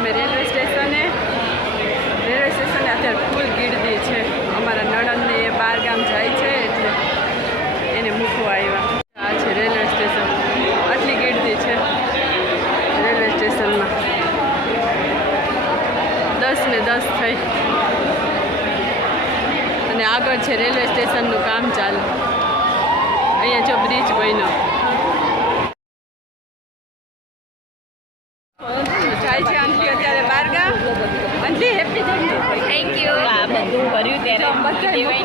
અમે રેલવે સ્ટેશને રેલવે સ્ટેશને અત્યારે ફૂલ ગીરદી છે. અમારા નણંદને એ બાર ગામ જાય છે એટલે એને મૂકવા આવ્યા. આ છે રેલવે સ્ટેશન. આટલી ગીરદી છે રેલવે સ્ટેશનમાં. દસ ને દસ થઈ. અને આગળ છે રેલવે સ્ટેશનનું કામ ચાલુ. અહીંયા જો બ્રિજ બન્યો જાય છે અંજલી અત્યારે બારગામ અંજલી હેપી થેન્ક યુ આ બધું ત્યારે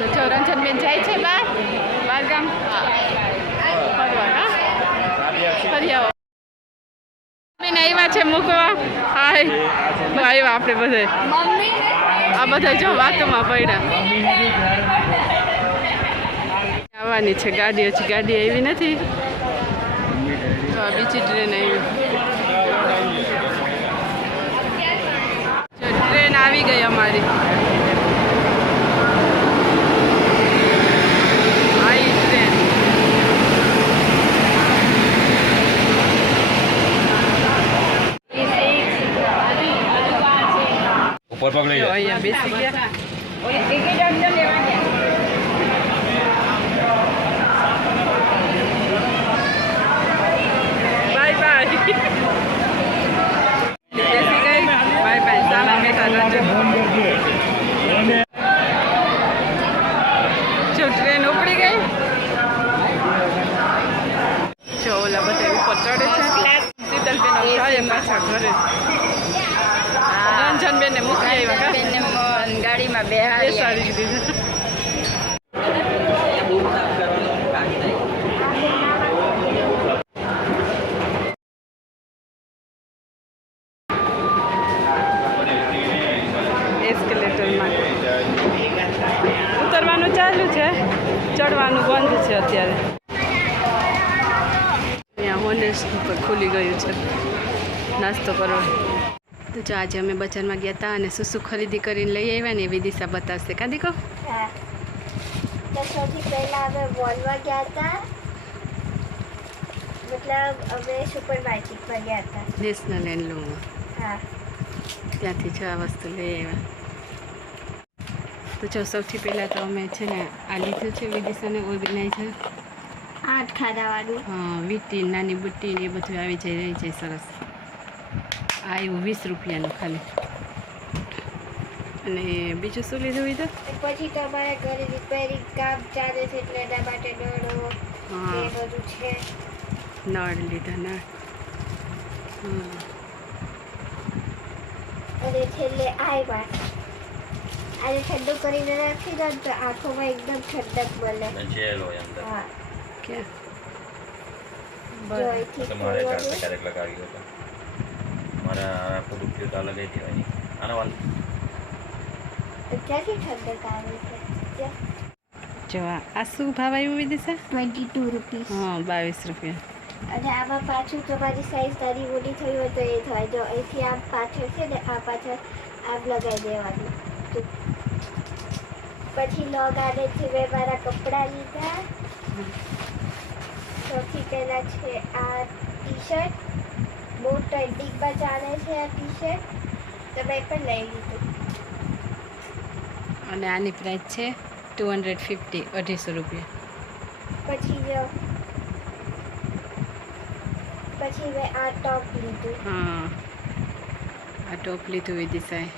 બધા આવ્યા છે બાર બારગામ ફરી આવો મૂકવા. હાય. આવ્યા આપણે બધે. આ બધા જો વાતોમાં પડ્યા. આવવાની છે ગાડી હજી ગાડી આવી નથી. તો બીજી ટ્રેન આવી જો ટ્રેન આવી ગઈ અમારી આવી ટ્રેન ઉપર જો જાય અહીંયા બેસી ગયા બાય બાય બેસી ગઈ બાય બાય સામે બેઠા રંજન જો ટ્રેન ઉપડી ગઈ જો ઓલા બધા ઉપર ચડે છે શીતલબેન જાય પાછા ઘરે રંજનબેનને મૂકી આવ્યા કા બેનને મ- ગાડીમાં બેહાડી બેસાડી દીધા એસ્કેલેટરમાં ઉતરવાનું ચાલુ છે. ચડવાનું બંધ છે અત્યારે. અહીંયા હોનેસ્ટ ઉપર ખુલી ગયું છે. નાસ્તો કરો તો જો આજે અમે બજારમાં ગયા હતા અને શું શું ખરીદી કરીને લઈ આવ્યા ને એવી દિશા બતાવશે. કાદી દીકો? હા. તો સૌથી પહેલા અમે મોલમાં ગયા હતા મતલબ અમે સુપર માર્કેટમાં ગયા હતા નેશનલ હેન્ડલૂમમાં હા. ત્યાંથી જો આ વસ્તુ લઈ આવ્યા. તો જો સૌથી પહેલાં તો અમે છે ને આ લીધું છે વિદિશાને ઓર્ગેનાઇઝર આઠ હા વીટી નાની બુટ્ટી ને એ બધું આવી જાય રહી જાય સરસ. આ એવું વીસ રૂપિયાનું ખાલી. અને બીજું શું લીધું લીધું પછી તમારા ઘરે રિપેરિંગ કામ ચાલે છે એટલે એના માટે નળો હા. એ બધું છે. નળ લીધા નળ. અને છેલ્લે આવ્યા આજે ઠંડુ કરીને રાખી દો તો આંખોમાં એકદમ ઠંડક મળે. જેલ હોય અંદર હા. ક્યાં જો બરાબર અહીંથી તમારે ખોલવાનું. ક્યારેક લગાવી હતો મારા આખું દુખ્યું તો લગાવી દેવાની આના વાલ. ક્યાંથી ઠંડક આવે છે. જો. આ શું ભાવ આવ્યું વિદિશા ટ્વેન્ટી ટુ રૂપીસ હા બાવીસ રૂપિયા. અને આમાં પાછું તમારી સાઈઝ નાની મોટી થઈ હોય તો એ થાય. જો અહીંથી આમ પાછળ છે ને આ પાછળ આમ લગાવી દેવાનું. પછી લોગ આનેથી મેં મારા કપડાં લીધા. સૌથી પહેલાં છે આ ટી શર્ટ બહુ ટ્રેન્ડિંગમાં ચાલે છે આ ટી શર્ટ તો મેં પણ લઈ લીધું. અને આની પ્રાઇસ છે ટુ હંડ્રેડ ફિફ્ટી અઢીસો રૂપિયા. પછી પછી મેં આ ટોપ લીધું. હા આ ટોપ લીધું વિદિશાએ.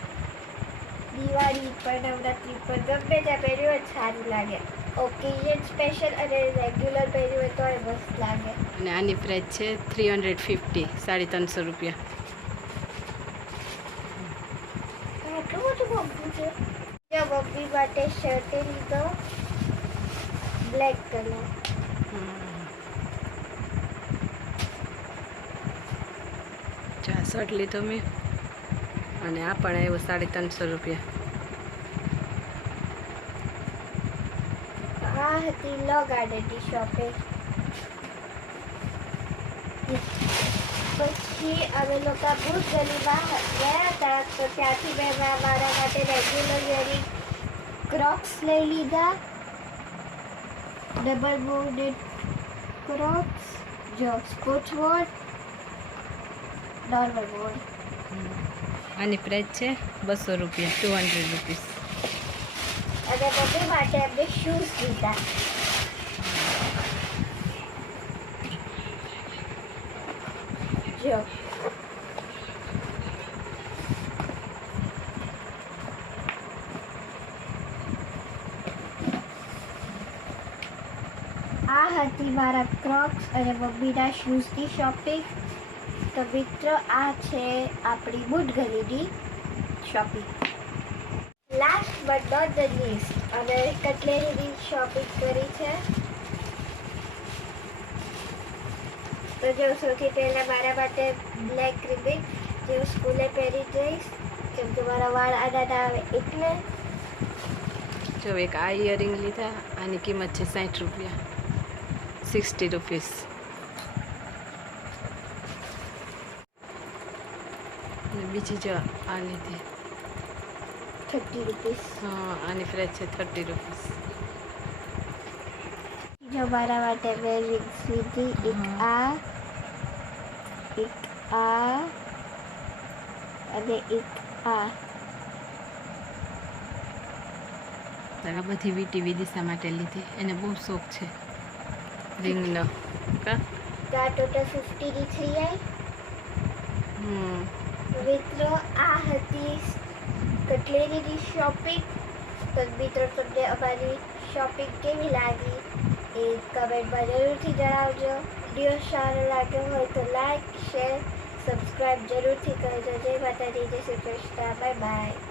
દિવાળી પર નવરાત્રી પર ગમે ત્યાં પહેર્યું હોય સારું લાગે. ઓકેઝન સ્પેશિયલ અને રેગ્યુલર પહેર્યું હોય તોય મસ્ત લાગે. અને આની પ્રાઇસ છે થ્રી હંડ્રેડ ફિફ્ટી સાડી ત્રણસો રૂપિયા. આટલું બધું મોંઘું છે? જો મમ્મી માટે શર્ટ લીધો. બ્લેક કલર શર્ટ લીધો મેં. અને આ પણ આવ્યો સાડી ત્રણસો રૂપિયા. આ હતી લો ગાર્ડનની શોપે પછી અમે લોકો ભૂત ગલીમાં ગયા હતા તો ત્યાંથી મેં મારા માટે રેગ્યુલર વેરિંગ ક્રોક્સ લઈ લીધા. ડબલ બોર્ડેડ ક્રોક્સ જો સ્પોર્ટ્સ બોર્ડ નોર્મલ વોટ આની પ્રાઇસ છે બસો રૂપિયા ટુ હંડ્રેડ રૂપીસ અને મમ્મી માટે એમને શૂઝ લીધા. જો. આ હતી મારા ક્રોક્સ અને મમ્મીના શૂઝની શોપિંગ તો મિત્રો, આ છે આપણી બુટ ગલીની shopping last but not the least અમે કટલેરીની શોપિંગ કરી છે. તો જો સૌથી પહેલાં મારા માટે બ્લેક રિબિન જે હું સ્કૂલે પહેરી જઈશ, કેમ કે મારા વાળ આડા આવે એટલે. જો એક આ ઇયરિંગ લીધા, આની કિંમત છે સાઠ રૂપિયા. સિક્સટી રૂપીસ અને બીજી જો આ લીધી. થર્ટી રૂપીસ હા આની પ્રાઇસ છે થર્ટી રૂપીસ જો મારા માટે બે રિંગ્સ લીધી. એક આ એક આ અને એક આ. તારા બધી વીટી વિદિશા માટે લીધી. એને બહુ શોખ છે. રિંગનો કા? ટોટલ ફિફ્ટીની થઈ જાય? હમ. મિત્રો, આ હતી કટલેરીની શોપિંગ તો મિત્રો, તમને અમારી શોપિંગ કેવી લાગી એ કમેન્ટમાં જરૂરથી જણાવજો. વીડિયો સારો લાગ્યો હોય તો લાઈક શેર સબસ્ક્રાઈબ જરૂરથી કરજો. જય માતાજી, જય શ્રી કૃષ્ણ. Bye bye